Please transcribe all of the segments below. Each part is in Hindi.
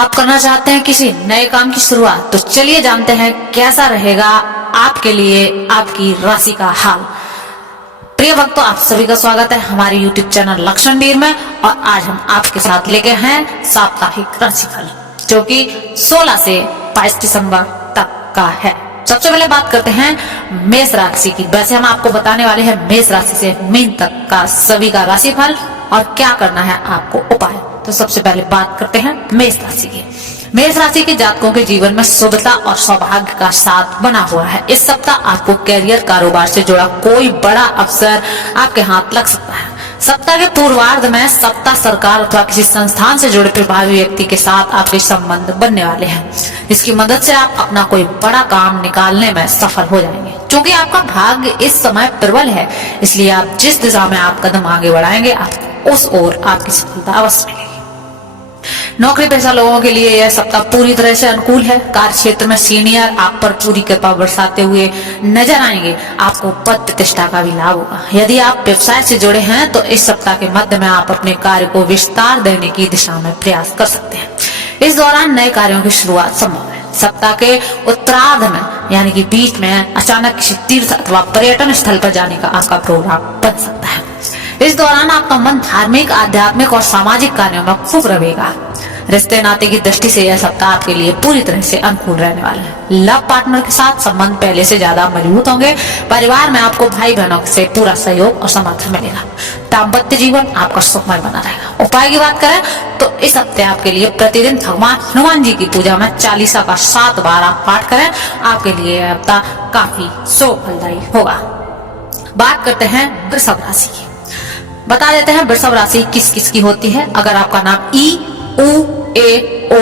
आप करना चाहते हैं किसी नए काम की शुरुआत, तो चलिए जानते हैं कैसा रहेगा आपके लिए आपकी राशि का हाल। प्रिय भक्तों, आप सभी का स्वागत है हमारे YouTube चैनल लक्षणवीर में। और आज हम आपके साथ लेके हैं साप्ताहिक राशिफल, जो कि 16 से 22 दिसंबर तक का है। सबसे पहले बात करते हैं मेष राशि की। वैसे हम आपको बताने वाले हैं मेष राशि से मीन तक का सभी का राशिफल और क्या करना है आपको उपाय। तो सबसे पहले बात करते हैं मेष राशि की। मेष राशि के जातकों के जीवन में शुभता और सौभाग्य का साथ बना हुआ है। इस सप्ताह आपको कैरियर, कारोबार से जुड़ा कोई बड़ा अवसर आपके हाथ लग सकता है। सप्ताह के पूर्वार्ध में सप्ताह सरकार अथवा किसी संस्थान से जुड़े प्रभावी व्यक्ति के साथ आपके संबंध बनने वाले हैं। इसकी मदद से आप अपना कोई बड़ा काम निकालने में सफल हो जाएंगे। क्योंकि आपका भाग्य इस समय प्रबल है, इसलिए आप जिस दिशा में आप कदम आगे बढ़ाएंगे, आप उस ओर आपकी सफलता अवश्य मिलेगी। नौकरी पेशा लोगों के लिए यह सप्ताह पूरी तरह से अनुकूल है। कार्य क्षेत्र में सीनियर आप पर पूरी कृपा बरसाते हुए नजर आएंगे। आपको पद प्रतिष्ठा का भी लाभ होगा। यदि आप व्यवसाय से जुड़े हैं तो इस सप्ताह के मध्य में आप अपने कार्य को विस्तार देने की दिशा में प्रयास कर सकते हैं। इस दौरान नए कार्यों की शुरुआत संभव है। सप्ताह के उत्तरार्ध में यानी कि बीच में अचानक किसी तीर्थ अथवा पर्यटन स्थल पर जाने का आपका प्रोग्राम बन सकता है। इस दौरान आपका मन धार्मिक, आध्यात्मिक और सामाजिक कार्यों में खूब रहेगा। रिश्ते नाते की दृष्टि से यह सप्ताह आपके लिए पूरी तरह से अनुकूल रहने वाला है। लव पार्टनर के साथ संबंध पहले से ज्यादा मजबूत होंगे। परिवार में आपको भाई बहनों से पूरा सहयोग और समर्थन मिलेगा। दाम्पत्य जीवन आपका सुखमय बना रहेगा। उपाय की बात करें तो इस हफ्ते आपके लिए प्रतिदिन भगवान हनुमान जी की पूजा में 40 का 7 बार आप पाठ करें। आपके लिए यह हफ्ता काफी शुभफलदायी होगा। बात करते हैं वृषभ राशि की। बता देते हैं वृषभ राशि किस किस की होती है। अगर आपका नाम ई, उ, ए, ओ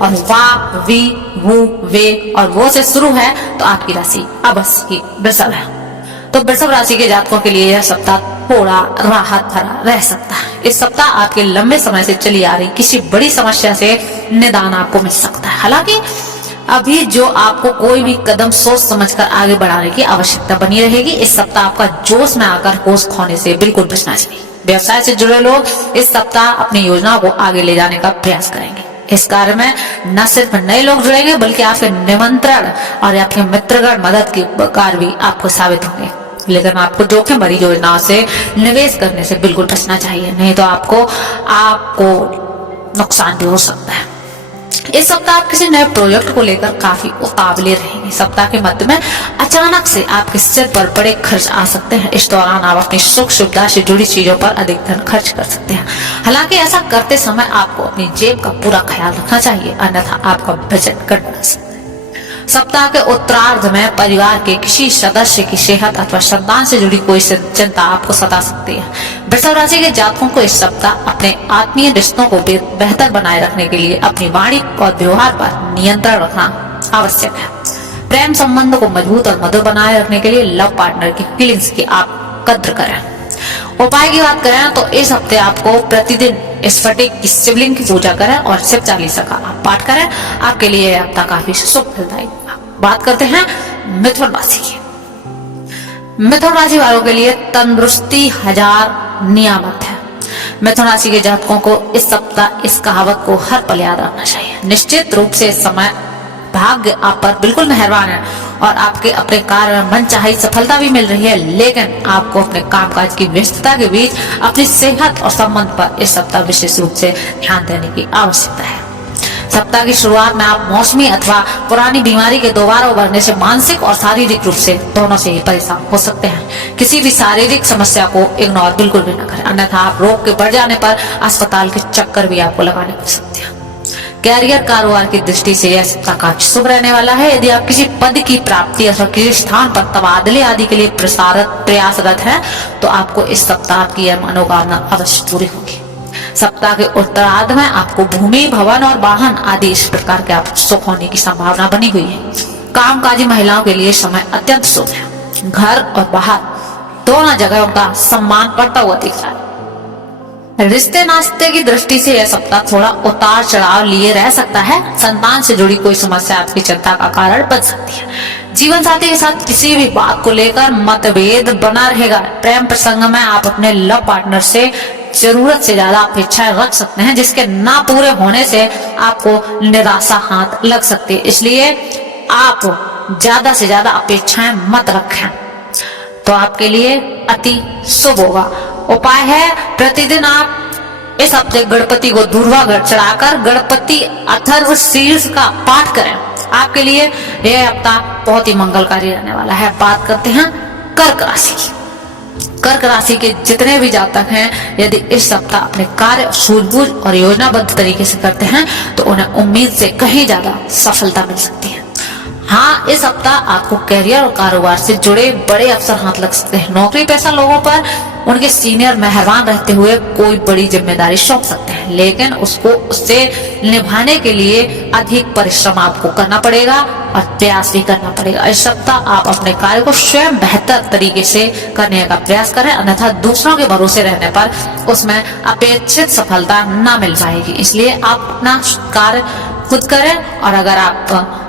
और वा, वी, वु, वे और वो से शुरू है तो आपकी राशि अवश्य ही वृषभ है। तो वृषभ राशि के जातकों के लिए यह सप्ताह थोड़ा राहत भरा रह सकता है। इस सप्ताह आपके लंबे समय से चली आ रही किसी बड़ी समस्या से निदान आपको मिल सकता है। हालांकि अभी जो आपको कोई भी कदम सोच समझकर आगे बढ़ाने की आवश्यकता बनी रहेगी। इस सप्ताह आपका जोश में आकर होश खोने से बिल्कुल बचना चाहिए। व्यवसाय से जुड़े लोग इस सप्ताह अपनी योजनाओं को आगे ले जाने का प्रयास करेंगे। इस कार्य में न सिर्फ नए लोग जुड़ेंगे बल्कि आपके निमंत्रण और आपके मित्रगण मदद के कार भी आपको साबित होंगे। लेकिन आपको जोखिम भरी योजनाओं से निवेश करने से बिल्कुल बचना चाहिए, नहीं तो आपको नुकसान भी हो सकता है। इस सप्ताह आप किसी नए प्रोजेक्ट को लेकर काफी उतावले रहेंगे। सप्ताह के मध्य में अचानक से आपके सिर पर बड़े खर्च आ सकते हैं। इस दौरान आप अपनी सुख सुविधा से जुड़ी चीजों पर अधिक धन खर्च कर सकते हैं। हालांकि ऐसा करते समय आपको अपनी जेब का पूरा ख्याल रखना चाहिए, अन्यथा आपका बजट गड़बड़ सकता है। सप्ताह के उत्तरार्ध में परिवार के किसी सदस्य की सेहत अथवा संतान से जुड़ी कोई चिंता आपको सता सकती है। वृषभ राशि के जातकों को इस सप्ताह अपने आत्मीय रिश्तों को बेहतर बनाए रखने के लिए अपनी वाणी और व्यवहार पर नियंत्रण रखना आवश्यक है। प्रेम संबंध को मजबूत और मधुर बनाए रखने के लिए लव पार्टनर की फीलिंग्स की आप कद्र करें। उपाय की बात करें तो इस हफ्ते आपको प्रतिदिन स्फटिक की शिवलिंग की पूजा करें और शिव चालीसा का पाठ करें। आपके लिए यह हफ्ता काफी शुभफलदायी होगा। बात करते हैं मिथुन राशि की। मिथुन राशि वालों के लिए तंदुरुस्ती हजार नियामत है। मिथुन राशि के जातकों को इस सप्ताह इस कहावत को हर पल याद रखना चाहिए। निश्चित रूप से इस समय भाग्य आप पर बिल्कुल मेहरबान है और आपके अपने कार्य में मनचाही सफलता भी मिल रही है। लेकिन आपको अपने कामकाज की व्यस्तता के बीच अपनी सेहत और संबंध पर इस सप्ताह विशेष रूप से ध्यान देने की आवश्यकता है। सप्ताह की शुरुआत में आप मौसमी अथवा पुरानी बीमारी के दोबारा उभरने से मानसिक और शारीरिक रूप से दोनों से ही परेशान हो सकते हैं। किसी भी शारीरिक समस्या को इग्नोर बिल्कुल भी न करें, अन्यथा आप रोग के बढ़ जाने पर अस्पताल के चक्कर भी आपको लगाने पड़ सकते हैं। कैरियर, कारोबार की दृष्टि से यह सप्ताह काफी शुभ रहने वाला है। यदि आप किसी पद की प्राप्ति अथवा किसी स्थान पर तबादले आदि के लिए प्रयासरत हैं तो आपको इस सप्ताह की यह मनोकामना अवश्य पूरी होगी। सप्ताह के उत्तरार्ध में आपको भूमि, भवन और वाहन आदि इस प्रकार के आप सुख होने की संभावना बनी हुई है। कामकाजी महिलाओं के लिए समय अत्यंत शुभ है। घर और बाहर दोनों जगह उनका सम्मान बढ़ता हुआ दिख रहा है। रिश्ते नाते की दृष्टि से यह सप्ताह थोड़ा उतार चढ़ाव लिए रह सकता है। संतान से जुड़ी कोई समस्या आपकी चिंता का कारण बन सकती है। जीवन साथी के साथ किसी भी बात को लेकर मतभेद बना रहेगा। प्रेम प्रसंग में आप अपने लव पार्टनर से जरूरत से ज्यादा अपेक्षाएं रख सकते हैं, जिसके ना पूरे होने से आपको निराशा हाथ लग सकती है। इसलिए आप ज्यादा से ज्यादा अपेक्षाएं मत रखें, तो आपके लिए अति शुभ होगा। उपाय है, प्रतिदिन आप इस हफ्ते गणपति को दूर्वा चढ़ाकर गणपति अथर्व शीर्ष का पाठ करें। आपके लिए यह हफ्ता बहुत ही मंगलकारी रहने वाला है। बात करते हैं कर्क राशि की। कर्क राशि के जितने भी जातक हैं, यदि इस सप्ताह अपने कार्य सूझबूझ और योजनाबद्ध तरीके से करते हैं तो उन्हें उम्मीद से कहीं ज्यादा सफलता मिल सकती है। हाँ, इस सप्ताह आपको कैरियर और कारोबार से जुड़े बड़े अवसर हाथ लग सकते हैं। नौकरी पेशा लोगों पर उनके सीनियर मेहरबान रहते हुए कोई बड़ी जिम्मेदारी सौंप सकते हैं, लेकिन उससे निभाने के लिए अधिक परिश्रम आपको करना पड़ेगा और प्रयास भी करना पड़ेगा। इस सप्ताह आप अपने कार्य को स्वयं बेहतर तरीके से करने का प्रयास करें, अन्यथा दूसरों के भरोसे रहने पर उसमें अपेक्षित सफलता न मिल पाएगी। इसलिए आप अपना कार्य खुद करें, और अगर आप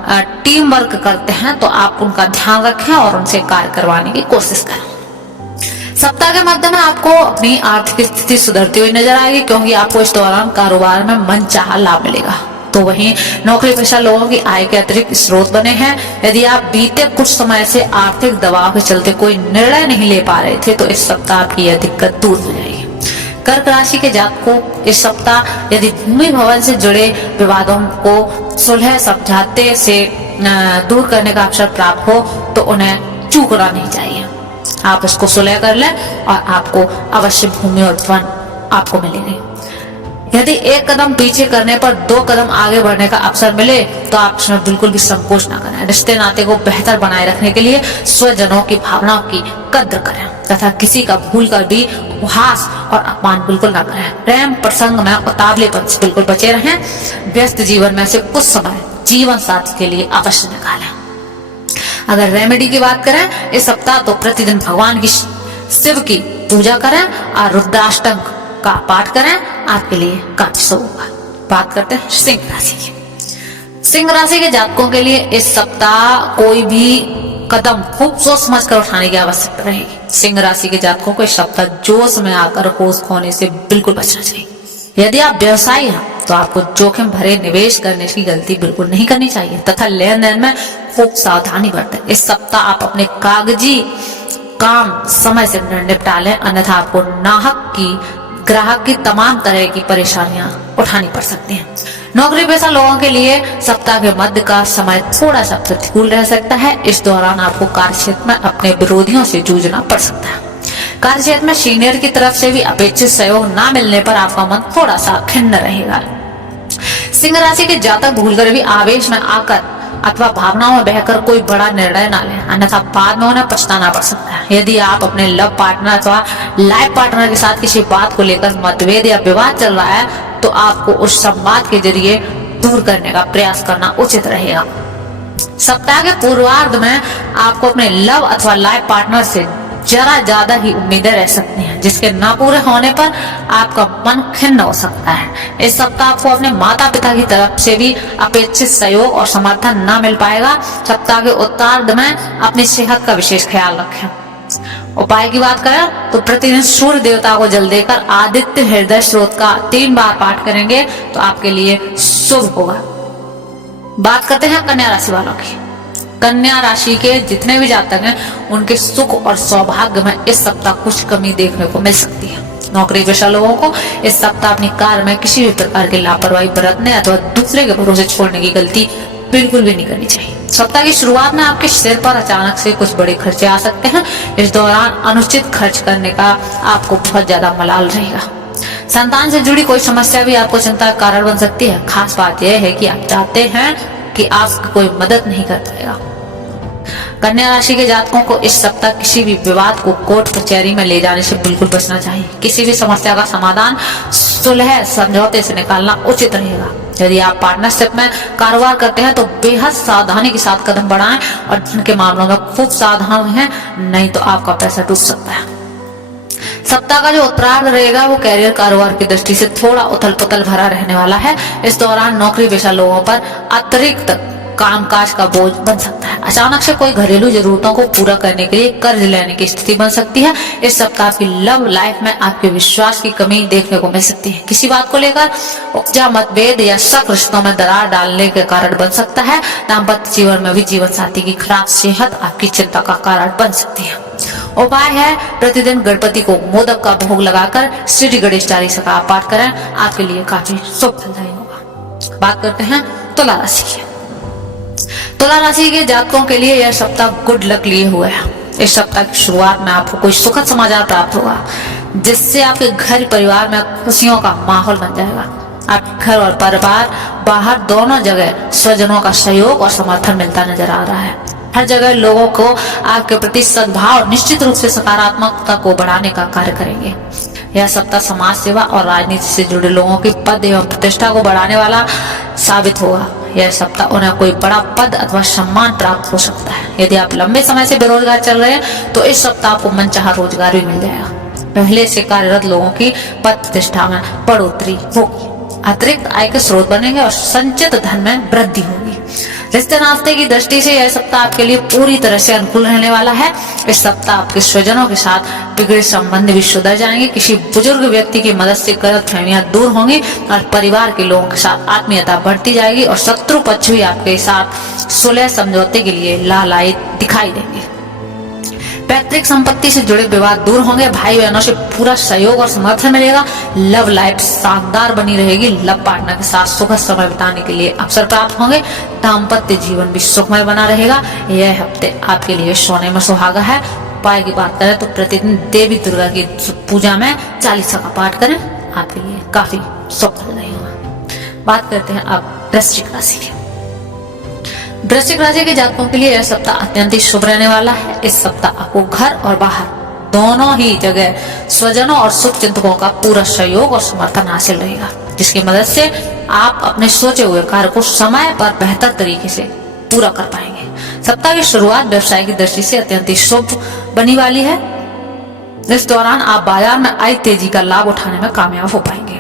टीम वर्क करते हैं तो आप उनका ध्यान रखें और उनसे कार्य करवाने की कोशिश करें। सप्ताह के मध्य में आपको अपनी आर्थिक स्थिति सुधरती हुई नजर आएगी, क्योंकि आपको इस दौरान कारोबार में मनचाहा लाभ मिलेगा। तो वहीं नौकरी पेशा लोगों की आय के अतिरिक्त स्रोत बने हैं। यदि आप बीते कुछ समय से आर्थिक दबाव के चलते कोई निर्णय नहीं ले पा रहे थे, तो इस सप्ताह आपकी यह दिक्कत दूर हो जाएगी। कर्क राशि के जातकों को इस सप्ताह यदि भूमि भवन से जुड़े विवादों को सुलह समझौते से दूर करने का अवसर प्राप्त हो तो उन्हें चूकना नहीं चाहिए। आप इसको सुलह कर लें और आपको अवश्य भूमि और वन आपको मिलेगी। यदि एक कदम पीछे करने पर 2 कदम आगे बढ़ने का अवसर मिले तो आप उसमें बिल्कुल भी संकोच न करें। रिश्ते नाते को बेहतर बनाए रखने के लिए स्वजनों की भावनाओं की कद्र करें तथा किसी का भूल कर भी उपहास और अपमान बिल्कुल न करें। प्रेम प्रसंग में उतावलेपन से बिल्कुल बचे रहें। व्यस्त जीवन में से कुछ समय जीवन साथी के लिए अवश्य निकालें। अगर रेमेडी की बात करें इस सप्ताह, तो प्रतिदिन भगवान की शिव की पूजा करें और रुद्राष्टक का पाठ करें, आपके लिए काफी शुभ होगा। बात करते हैं सिंह राशि की। सिंह राशि के जातकों के लिए इस सप्ताह कोई भी कदम खूब सोच समझ कर उठाने की आवश्यकता रहेगी। सिंह राशि के जातकों को इस सप्ताह जोश में आकर होश खोने से बिल्कुल बचना चाहिए। यदि आप व्यवसायी हैं तो आपको जोखिम भरे निवेश करने की गलती बिल्कुल नहीं करनी चाहिए तथा लेन देन में खूब सावधानी बरतें। इस सप्ताह आप अपने कागजी काम समय से निपटा लें, अन्यथा आपको ग्राहक की तमाम तरह की परेशानियां उठानी पड़ सकती हैं। नौकरी पेशा लोगों के लिए सप्ताह के मध्य का समय थोड़ा सा प्रतिकूल रह सकता है। इस दौरान आपको कार्यक्षेत्र में अपने विरोधियों से जूझना पड़ सकता है। कार्यक्षेत्र में सीनियर की तरफ से भी अपेक्षित सहयोग न मिलने पर आपका मन थोड़ा सा खिन्न रहेगा। सिंह राशि के जातक भूलकर भी आवेश में आकर अथवा भावनाओं में बहकर कोई बड़ा निर्णय ना लें, अन्यथा बाद में उन्हें पछताना पड़ सकता है। यदि आप अपने लव पार्टनर अथवा लाइफ पार्टनर के साथ किसी बात को लेकर मतभेद या विवाद चल रहा है तो आपको उस संवाद के जरिए दूर करने का प्रयास करना उचित रहेगा। सप्ताह के पूर्वार्ध में आपको अपने लव अथवा लाइफ पार्टनर से जरा ज्यादा ही उम्मीदें रह सकती हैं, जिसके न पूरे होने पर आपका मन खिन्न हो सकता है। इस सप्ताह आपको अपने माता पिता की तरफ से भी अपेक्षित सहयोग और समर्थन न मिल पाएगा। सप्ताह के उत्तरार्ध में अपनी सेहत का विशेष ख्याल रखें। उपाय की बात करें तो प्रतिदिन सूर्य देवता को जल देकर आदित्य हृदय स्रोत का 3 बार पाठ करेंगे तो आपके लिए शुभ होगा। बात करते हैं कन्या राशि वालों की। कन्या राशि के जितने भी जातक हैं उनके सुख और सौभाग्य में इस सप्ताह कुछ कमी देखने को मिल सकती है। नौकरी पेशा लोगों को इस सप्ताह अपनी कार्य में किसी भी प्रकार की लापरवाही बरतने अथवा दूसरे के भरोसे छोड़ने की गलती बिल्कुल भी नहीं करनी चाहिए। सप्ताह की शुरुआत में आपके सिर पर अचानक से कुछ बड़े खर्चे आ सकते हैं। इस दौरान अनुचित खर्च करने का आपको बहुत ज्यादा मलाल रहेगा। संतान से जुड़ी कोई समस्या भी आपको चिंता का कारण बन सकती है। खास बात यह है कि आप चाहते हैं कि आपकी कोई मदद नहीं कर पाएगा। कन्या राशि के जातकों को इस सप्ताह किसी भी विवाद को कोर्ट कचहरी में ले जाने से बिल्कुल बचना चाहिए। किसी भी समस्या का समाधान सुलह समझौते से निकालना उचित रहेगा। यदि आप पार्टनरशिप में कारोबार करते हैं तो बेहद सावधानी के साथ कदम बढ़ाएं और जिनके मामलों में खूब सावधान हैं, नहीं तो आपका पैसा डूब सकता है। सप्ताह का जो उत्तरार्ध रहेगा वो कैरियर कारोबार की दृष्टि से थोड़ा उथल पुथल भरा रहने वाला है। इस दौरान नौकरी पेशा लोगों पर अतिरिक्त कामकाज का बोझ बन सकता है। अचानक से कोई घरेलू जरूरतों को पूरा करने के लिए कर्ज लेने की स्थिति बन सकती है। इस सप्ताह की लव लाइफ में आपके विश्वास की कमी देखने को मिल सकती है। किसी बात को लेकर उपजा मतभेद या शक रिश्तों में दरार डालने के कारण बन सकता है। दाम्पत्य जीवन में भी जीवन साथी की खराब सेहत आपकी चिंता का कारण बन सकती है। उपाय है, प्रतिदिन गणपति को मोदक का भोग लगाकर श्री गणेश चालीसा का पाठ करें, आपके लिए काफी शुभ फलदायी होगा। बात करते हैं तुला राशि की। तुला राशि के जातकों के लिए यह सप्ताह गुड लक लिए हुए है। इस सप्ताह की शुरुआत में आपको कोई सुखद समाचार प्राप्त होगा, जिससे आपके घर परिवार में खुशियों का माहौल बन जाएगा। आपके घर और परिवार बाहर दोनों जगह स्वजनों का सहयोग और समर्थन मिलता नजर आ रहा है। हर जगह लोगों को आपके प्रति सद्भाव निश्चित रूप से सकारात्मकता को बढ़ाने का कार्य करेंगे। यह सप्ताह समाज सेवा और राजनीति से जुड़े लोगों की पद एवं प्रतिष्ठा को बढ़ाने वाला साबित होगा। यह सप्ताह उन्हें कोई बड़ा पद अथवा सम्मान प्राप्त हो सकता है। यदि आप लंबे समय से बेरोजगार चल रहे हैं तो इस सप्ताह आपको मनचाहा रोजगार भी मिल जाएगा। पहले से कार्यरत लोगों की पद प्रतिष्ठा में बढ़ोतरी होगी। अतिरिक्त आय के स्रोत बनेंगे और संचित धन में वृद्धि होगी। रिश्ते नाते की दृष्टि से यह सप्ताह आपके लिए पूरी तरह से अनुकूल रहने वाला है। इस सप्ताह आपके स्वजनों के साथ बिगड़े संबंध भी सुधर जाएंगे। किसी बुजुर्ग व्यक्ति की मदद से गलतफहमियां दूर होंगी और परिवार के लोगों के साथ आत्मीयता बढ़ती जाएगी और शत्रु पक्ष भी आपके साथ सुलह समझौते के लिए लालायित दिखाई देंगे। पैतृक संपत्ति से जुड़े विवाद दूर होंगे। भाई बहनों से पूरा सहयोग और समर्थन मिलेगा। लव लाइफ शानदार बनी रहेगी। लव पार्टनर के साथ सुखद समय बिताने के लिए अवसर प्राप्त होंगे। दाम्पत्य जीवन भी सुखमय बना रहेगा। यह हफ्ते आपके लिए सोने में सुहागा है। उपाय की बात करें तो प्रतिदिन देवी दुर्गा की पूजा में चालीसा का पाठ करें, आपके लिए काफी शुभ फलदायी होगा। बात करते हैं अब वृश्चिक राशि की। वृश्चिक राशि के जातकों के लिए यह सप्ताह अत्यंत ही शुभ रहने वाला है। इस सप्ताह आपको घर और बाहर दोनों ही जगह स्वजनों और शुभ चिंतकों का पूरा सहयोग और समर्थन हासिल रहेगा, जिसकी मदद से आप अपने सोचे हुए कार्य को समय पर बेहतर तरीके से पूरा कर पाएंगे। सप्ताह की शुरुआत व्यवसाय की दृष्टि से अत्यंत ही शुभ बनी वाली है। इस दौरान आप बाजार में आई तेजी का लाभ उठाने में कामयाब हो पाएंगे।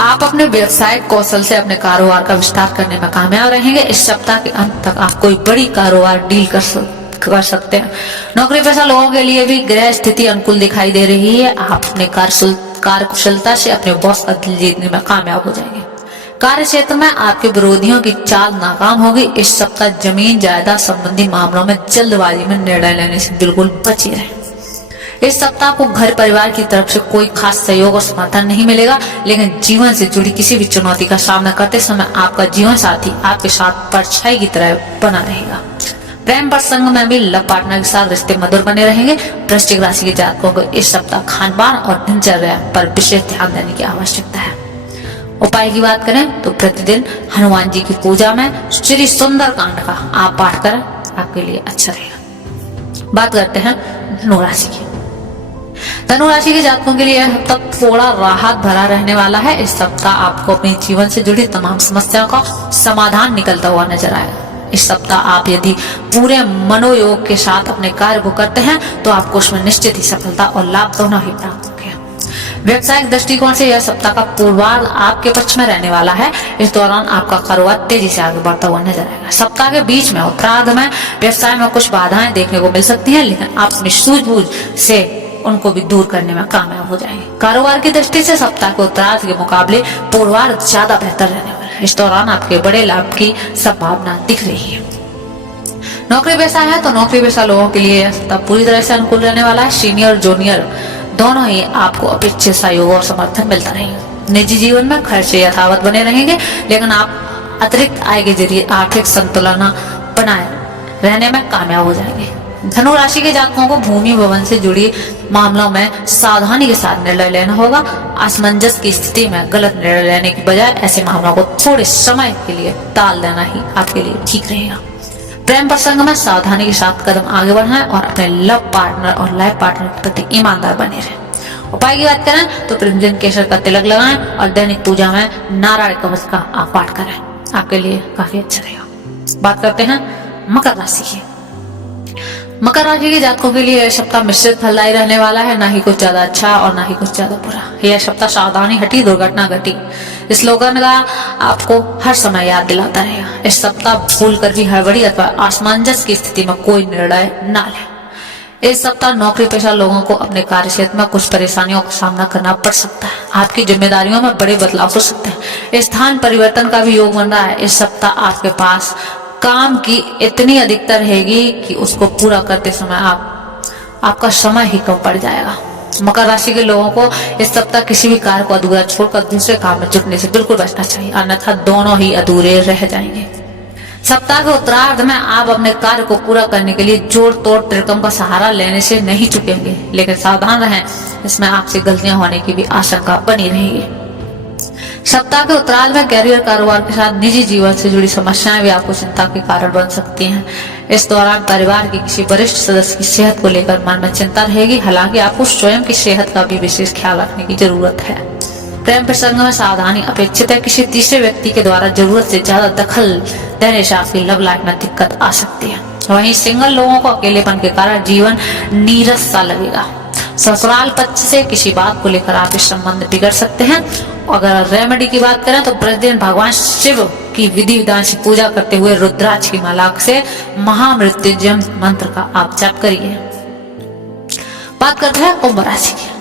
आप अपने व्यवसायिक कौशल से अपने कारोबार का विस्तार करने में कामयाब रहेंगे। इस सप्ताह के अंत तक आप कोई बड़ी कारोबार डील कर सकते हैं। नौकरी पेशा लोगों के लिए भी ग्रह स्थिति अनुकूल दिखाई दे रही है। आप अपने कार्यकुशलता से अपने बॉस का दिल जीतने में कामयाब हो जाएंगे। कार्य क्षेत्र में आपके विरोधियों की चाल नाकाम होगी। इस सप्ताह जमीन जायदाद संबंधी मामलों में जल्दबाजी में निर्णय लेने से बिल्कुल बचे रहें। इस सप्ताह को घर परिवार की तरफ से कोई खास सहयोग और समर्थन नहीं मिलेगा, लेकिन जीवन से जुड़ी किसी भी चुनौती का सामना करते समय आपका जीवन साथी आपके साथ परछाई की तरह बना रहेगा। प्रेम प्रसंग में भी लव पार्टनर के साथ रिश्ते मधुर बने रहेंगे। वृश्चिक राशि के जातकों को इस सप्ताह खान-पान और दिनचर्या पर विशेष ध्यान देने की आवश्यकता है। उपाय की बात करें तो प्रतिदिन हनुमान जी की पूजा में श्री सुंदर कांड का आप पाठ करें, आपके लिए अच्छा रहेगा। बात करते हैं धनु राशि की। धनु राशि के जातकों के लिए यह सप्ताह थोड़ा राहत भरा रहने वाला है। इस सप्ताह आपको अपने जीवन से जुड़ी तमाम समस्याओं का समाधान निकलता हुआ नजर आएगा। इस सप्ताह आप यदि पूरे मनोयोग के साथ अपने कार्य को करते हैं तो आपको उसमें निश्चित ही सफलता और लाभ दोनों ही प्राप्त होंगे। व्यवसायिक दृष्टिकोण से यह सप्ताह का पूर्वार्ध आपके पक्ष में रहने वाला है। इस दौरान आपका कारोबार तेजी से आगे बढ़ता हुआ नजर आएगा। सप्ताह के बीच में उत्तरार्ध में व्यवसाय में कुछ बाधाएं देखने को मिल सकती हैं, लेकिन आप अपनी सूझबूझ से उनको भी दूर करने में कामयाब हो जाएंगे। कारोबार की दृष्टि से सप्ताह के उत्तरार्ध के मुकाबले पूर्वार्ध ज्यादा बेहतर रहने वाला है। इस दौरान आपके बड़े लाभ की संभावना दिख रही है। नौकरी पेशा है तो नौकरी पेशा लोगों के लिए यह सप्ताह पूरी तरह से अनुकूल रहने वाला है। सीनियर जूनियर दोनों ही आपको अपेक्षित सहयोग और समर्थन मिलता रहेगा। निजी जीवन में खर्चे यथावत बने रहेंगे, लेकिन आप अतिरिक्त आय के जरिए आर्थिक संतुलन बनाए रहने में कामयाब हो जाएंगे। धनु राशि के जातकों को भूमि भवन से जुड़ी मामलों में सावधानी के साथ निर्णय लेना होगा। असमंजस की स्थिति में गलत निर्णय लेने की बजाय ऐसे मामलों को थोड़े समय के लिए टाल देना ही आपके लिए ठीक रहेगा। प्रेम प्रसंग में सावधानी के साथ कदम आगे बढ़ाएं और अपने लव पार्टनर और लाइफ पार्टनर के प्रति ईमानदार बने रहें। उपाय की बात करें तो प्रतिदिन केसर का तिलक लगाएं और दैनिक पूजा में नारायण कवच का आप पाठ करें, आपके लिए काफी अच्छा रहेगा। बात करते हैं मकर राशि की। मकर राशि के जातकों के लिए यह सप्ताह मिश्रित फलदायी रहने वाला है, ना ही कुछ ज्यादा अच्छा और ना ही कुछ ज्यादा बुरा। यह सप्ताह सावधानी हटी दुर्घटना घटी इस स्लोगन का आपको हर समय याद दिलाता रहेगा। इस सप्ताह भूल कर भी हड़बड़ी अथवा असमंजस की स्थिति में कोई निर्णय न ले। इस सप्ताह नौकरी पेशा लोगों को अपने कार्य क्षेत्र में कुछ परेशानियों का सामना करना पड़ सकता है। आपकी जिम्मेदारियों में बड़े बदलाव हो सकते हैं। स्थान परिवर्तन का भी योग बन रहा है। इस सप्ताह आपके पास काम की इतनी अधिकता रहेगी कि उसको पूरा करते समय आपका समय ही कम पड़ जाएगा। मकर राशि के लोगों को इस सप्ताह किसी भी कार्य को अधूरा छोड़कर दूसरे काम में जुटने से बिल्कुल बचना चाहिए, अन्यथा दोनों ही अधूरे रह जाएंगे। सप्ताह के उत्तरार्ध में आप अपने कार्य को पूरा करने के लिए जोड़ तोड़ तरीकों का सहारा लेने से नहीं चुकेंगे, लेकिन सावधान रहें, इसमें आपसे गलतियां होने की भी आशंका बनी रहेगी। सप्ताह के उत्तरार्ध में कैरियर कारोबार के साथ निजी जीवन से जुड़ी समस्याएं भी आपको चिंता के कारण बन सकती हैं। इस दौरान परिवार के किसी वरिष्ठ सदस्य की सेहत को लेकर मन में चिंता रहेगी। हालांकि आपको स्वयं की सेहत का भी विशेष ख्याल रखने की जरूरत है। प्रेम प्रसंग में सावधानी अपेक्षित है। किसी तीसरे व्यक्ति के द्वारा जरूरत से ज्यादा दखल देने से आपकी लव लाइफ में दिक्कत आ सकती है। वहीं सिंगल लोगों को अकेलेपन के कारण जीवन नीरस सा लगेगा। ससुराल पक्ष से किसी बात को लेकर आप इस संबंध बिगड़ सकते हैं। अगर रेमेडी की बात करें तो प्रतिदिन भगवान शिव की विधि विधान से पूजा करते हुए रुद्राक्ष की माला से महामृत्युंजय मंत्र का आप जाप करिए। बात करते हैं कुंभ राशि की।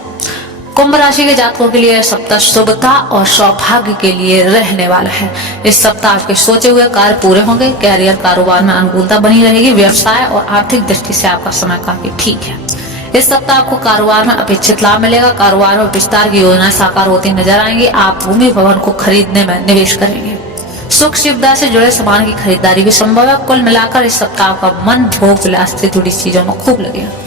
कुंभ राशि के जातकों के लिए सप्ताह शुभता और सौभाग्य के लिए रहने वाला है। इस सप्ताह आपके सोचे हुए कार्य पूरे होंगे। कैरियर कारोबार में अनुकूलता बनी रहेगी। व्यवसाय और आर्थिक दृष्टि से आपका समय काफी ठीक है। इस सप्ताह आपको कारोबार में अपेक्षित लाभ मिलेगा। कारोबार में विस्तार की योजनाएं साकार होती नजर आएंगी। आप भूमि भवन को खरीदने में निवेश करेंगे। सुख सुविधा से जुड़े सामान की खरीदारी भी संभव है। कुल मिलाकर इस सप्ताह का मन भोग विलास से जुड़ी चीजों में खूब लगेगा।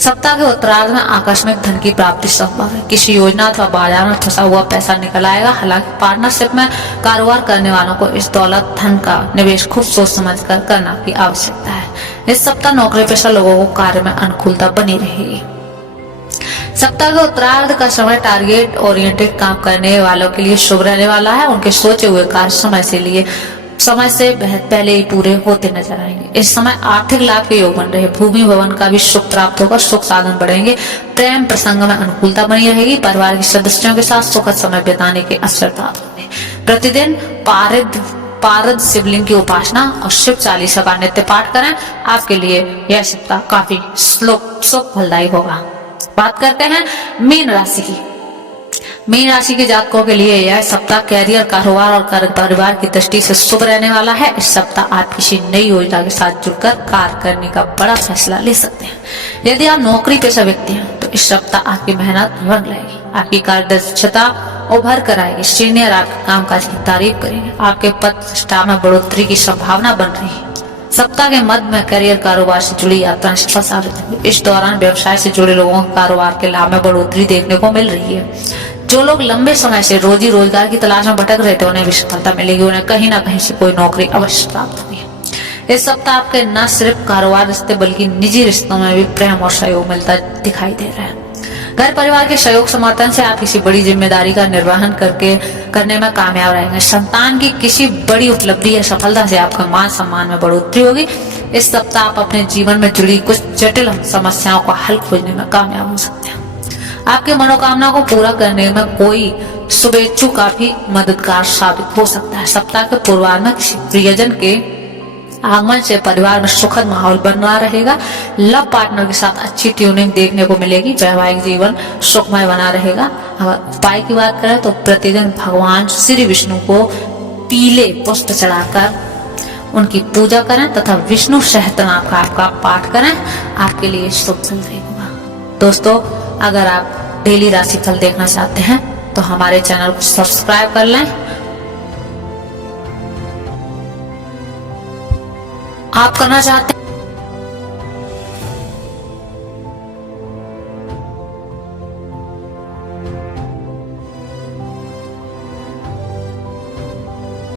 सप्ताह के उत्तरार्ध में आकस्मिक धन की प्राप्ति संभव है। किसी योजना अथवा बाजार में फंसा हुआ पैसा निकल आएगा। हालांकि पार्टनरशिप में कारोबार करने वालों को इस दौलत धन का निवेश खूब सोच समझ कर करना की आवश्यकता है। इस सप्ताह नौकरी पेशा लोगों को कार्य में अनुकूलता बनी रहेगी। सप्ताह के उत्तरार्ध का समय टारगेट ओरिएंटेड काम करने वालों के लिए शुभ रहने वाला है। उनके सोचे हुए कार्य समय से पहले ही पूरे होते नजर आएंगे। इस समय आर्थिक लाभ के योग बन रहे। भूमि भवन का भी सुख प्राप्त होगा। सुख साधन बढ़ेंगे। प्रेम प्रसंग में अनुकूलता बनी रहेगी। परिवार के सदस्यों के साथ सुखद समय बिताने के अवसर प्राप्त होंगे। प्रतिदिन पारद शिवलिंग की उपासना और शिव चालीसा का नित्य पाठ करें। आपके लिए यह सप्ताह काफी सुख फलदायी होगा। बात करते हैं मीन राशि की। मीन राशि के जातकों के लिए यह सप्ताह कैरियर कारोबार और परिवार की दृष्टि से शुभ रहने वाला है। इस सप्ताह आप किसी नई योजना के साथ जुड़कर कार्य करने का बड़ा फैसला ले सकते हैं। यदि आप नौकरी पेशा व्यक्ति हैं तो इस सप्ताह आपकी मेहनत रंग लाएगी। आपकी कार्यदक्षता उभर कर आएगी। सीनियर आपके कामकाज की तारीफ करेंगे। आपके पद प्रतिष्ठा में बढ़ोतरी की संभावना बन रही है। सप्ताह के मध्य में करियर कारोबार से जुड़ी यात्राएं सफल साबित होंगी। इस दौरान व्यवसाय से जुड़े लोगों के कारोबार के लाभ में बढ़ोतरी देखने को मिल रही है। जो लोग लंबे समय से रोजी रोजगार की तलाश में भटक रहे थे उन्हें भी सफलता मिलेगी। उन्हें कहीं ना कहीं से कोई नौकरी अवश्य प्राप्त होगी। इस सप्ताह आपके न सिर्फ कारोबार रिश्ते बल्कि निजी रिश्तों में भी प्रेम और सहयोग मिलता दिखाई दे रहा है। घर परिवार के सहयोग समर्थन से आप किसी बड़ी जिम्मेदारी का निर्वहन करने में कामयाब रहेंगे। संतान की किसी बड़ी उपलब्धि या सफलता से आपका मान सम्मान में बढ़ोतरी होगी। इस सप्ताह आप अपने जीवन में जुड़ी कुछ जटिल समस्याओं का हल खोजने में कामयाब हो सकते हैं। आपकी मनोकामना को पूरा करने में कोई शुभेच्छु काफी मददगार साबित हो सकता है। सप्ताह के पूर्वार्ध में किसी प्रियजन के आगमन से परिवार में सुखद माहौल बना रहेगा। लव पार्टनर के साथ अच्छी ट्यूनिंग देखने को मिलेगी। वैवाहिक जीवन सुखमय बना रहेगा। अगर उपाय की बात करें तो प्रतिदिन भगवान श्री विष्णु को पीले पुष्प चढ़ाकर उनकी पूजा करें तथा विष्णु सहस्त्रनाम का पाठ करें। आपके लिए शुभ फल रहेगा। दोस्तों, अगर आप डेली राशिफल देखना चाहते हैं तो हमारे चैनल को सब्सक्राइब कर लें। आप करना चाहते हैं